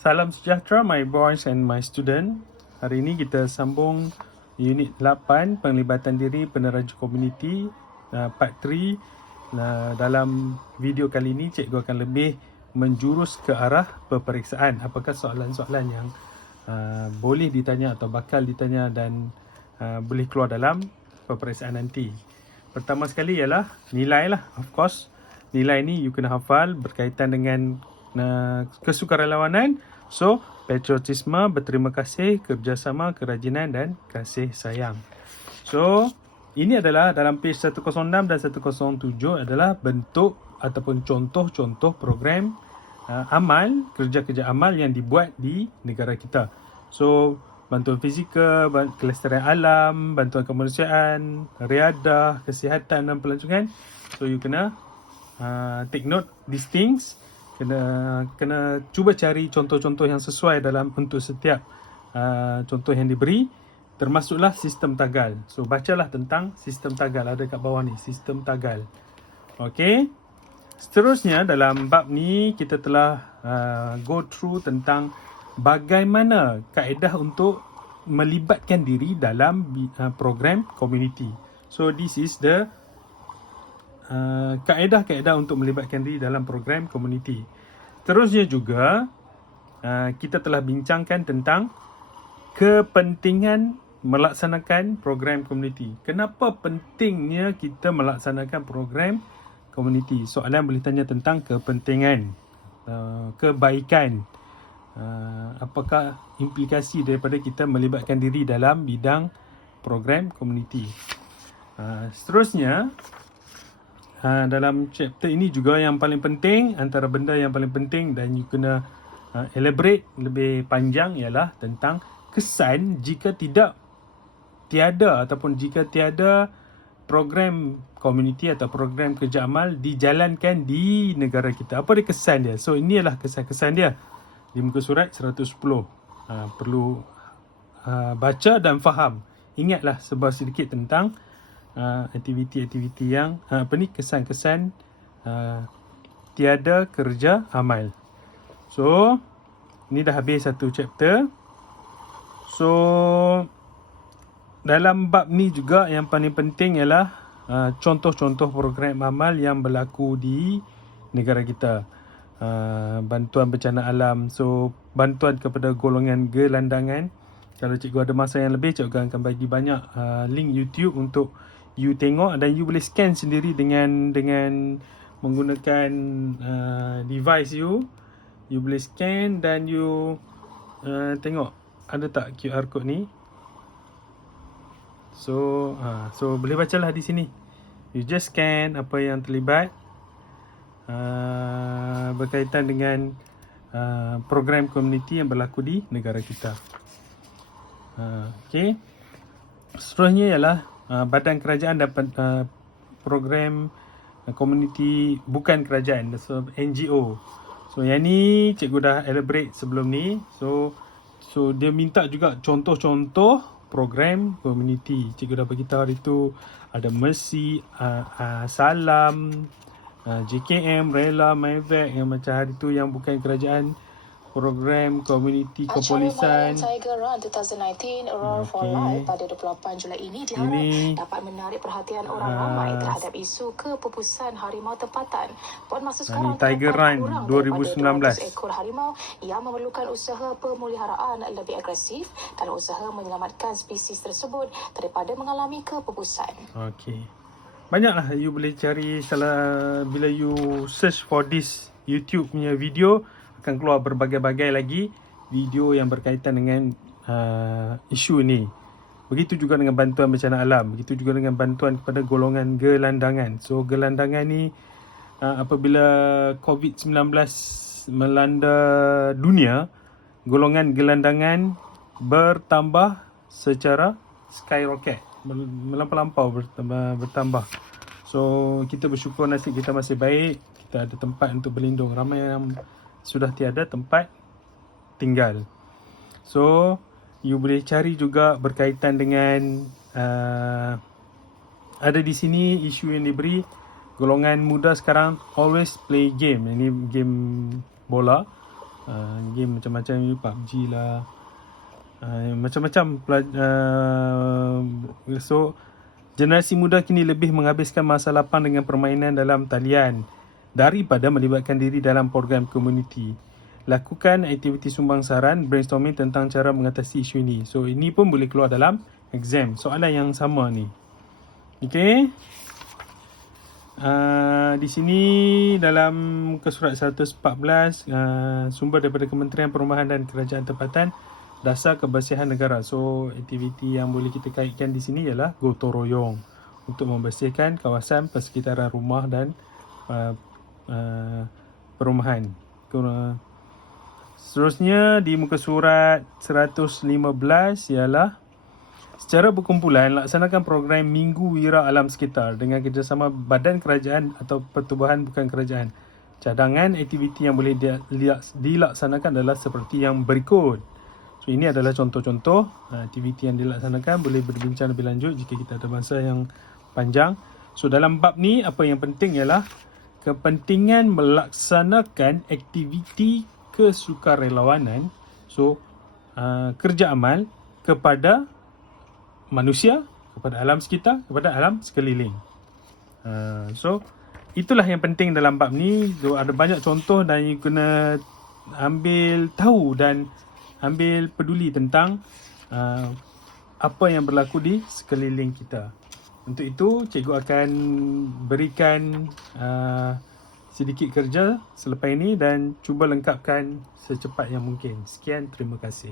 Salam sejahtera my boys and my student. Hari ini kita sambung unit 8 penglibatan diri peneraju komuniti part 3. Dalam video kali ini cikgu akan lebih menjurus ke arah peperiksaan. Apakah soalan-soalan yang boleh ditanya atau bakal ditanya dan boleh keluar dalam peperiksaan nanti. Pertama sekali ialah nilai lah. Of course, nilai ni you kena hafal berkaitan dengan kesukarelawanan. So, patriotisme, berterima kasih, kerjasama, kerajinan dan kasih sayang. So, ini adalah dalam page 106 dan 107 adalah bentuk ataupun contoh-contoh program amal, kerja-kerja amal yang dibuat di negara kita. So, bantuan fizikal, kelestarian alam, bantuan kemanusiaan, riadah, kesihatan dan pelancongan. So, you kena take note these things. Kena cuba cari contoh-contoh yang sesuai dalam untuk setiap contoh yang diberi, termasuklah sistem tagal. So bacalah tentang sistem tagal, ada kat bawah ni, sistem tagal. Okey. Seterusnya dalam bab ni kita telah go through tentang bagaimana kaedah untuk melibatkan diri dalam program community. So this is the kaedah-kaedah untuk melibatkan diri dalam program community. Terusnya juga kita telah bincangkan tentang kepentingan melaksanakan program community. Kenapa pentingnya kita melaksanakan program community? Soalan boleh tanya tentang kepentingan, kebaikan, apakah implikasi daripada kita melibatkan diri dalam bidang program community. Seterusnya dalam chapter ini juga yang paling penting, antara benda yang paling penting dan you kena elaborate lebih panjang ialah tentang kesan jika tiada ataupun jika tiada program community atau program kerja amal dijalankan di negara kita. Apa dia kesan dia? So ini adalah kesan-kesan dia di muka surat 110. Perlu baca dan faham. Ingatlah sebar sedikit tentang aktiviti-aktiviti yang kesan-kesan tiada kerja amal. So ini dah habis satu chapter. So dalam bab ni juga yang paling penting ialah contoh-contoh program amal yang berlaku di negara kita. Bantuan bencana alam, so bantuan kepada golongan gelandangan. Kalau cikgu ada masa yang lebih, cikgu akan bagi banyak link YouTube untuk you tengok dan you boleh scan sendiri dengan menggunakan device you. You boleh scan dan you tengok ada tak QR code ni. So boleh bacalah di sini. You just scan apa yang terlibat berkaitan dengan program community yang berlaku di negara kita. Okay. Seterusnya ialah badan kerajaan dapat program community bukan kerajaan, so NGO. So yang ni cikgu dah elaborate sebelum ni. So dia minta juga contoh-contoh program community. Cikgu dah beritahu hari tu ada Mercy, Salam, JKM, Rela, MyVac yang macam hari tu yang bukan kerajaan, program community kepolisan. Tiger Run 2019 Aurora for Life pada 28 Julai ini diharap dapat menarik perhatian orang ramai terhadap isu kepupusan harimau tempatan. Buat masa sekarang Tiger Run 2019 ekor harimau yang memerlukan usaha pemeliharaan lebih agresif dan usaha menyelamatkan spesies tersebut daripada mengalami kepupusan. Okey. Banyaklah you boleh cari bila you search for this YouTube punya video, akan keluar berbagai-bagai lagi video yang berkaitan dengan isu ini. Begitu juga dengan bantuan bencana alam, begitu juga dengan bantuan kepada golongan gelandangan. So gelandangan ni apabila COVID-19 melanda dunia, golongan gelandangan bertambah secara skyrocket, melampau-lampau bertambah. So kita bersyukur nasib kita masih baik, kita ada tempat untuk berlindung. Ramai yang sudah tiada tempat tinggal. So you boleh cari juga berkaitan dengan ada di sini isu yang diberi, golongan muda sekarang always play game. Ini game bola. Game macam-macam, PUBG lah, macam-macam. So generasi muda kini lebih menghabiskan masa lapang dengan permainan dalam talian daripada melibatkan diri dalam program komuniti. Lakukan aktiviti sumbang saran, brainstorming tentang cara mengatasi isu ini. So ini pun boleh keluar dalam exam, soalan yang sama ni. Okey. Di sini dalam kesurat 114, sumber daripada Kementerian Perumahan dan Kerajaan Tempatan, Dasar Kebersihan Negara. So aktiviti yang boleh kita kaitkan di sini ialah gotong royong untuk membersihkan kawasan persekitaran rumah dan perumahan. Seterusnya di muka surat 115 ialah secara berkumpulan laksanakan program Minggu Wira Alam Sekitar dengan kerjasama badan kerajaan atau pertubuhan bukan kerajaan. Cadangan aktiviti yang boleh dilaksanakan adalah seperti yang berikut. So ini adalah contoh-contoh aktiviti yang dilaksanakan. Boleh berbincang lebih lanjut jika kita ada masa yang panjang. So dalam bab ni apa yang penting ialah kepentingan melaksanakan aktiviti kesukarelawanan. So kerja amal kepada manusia, kepada alam sekitar, kepada alam sekeliling. So itulah yang penting dalam bab ni. So, ada banyak contoh dan you kena ambil tahu dan ambil peduli tentang apa yang berlaku di sekeliling kita. Untuk itu, cikgu akan berikan sedikit kerja selepas ini dan cuba lengkapkan secepat yang mungkin. Sekian, terima kasih.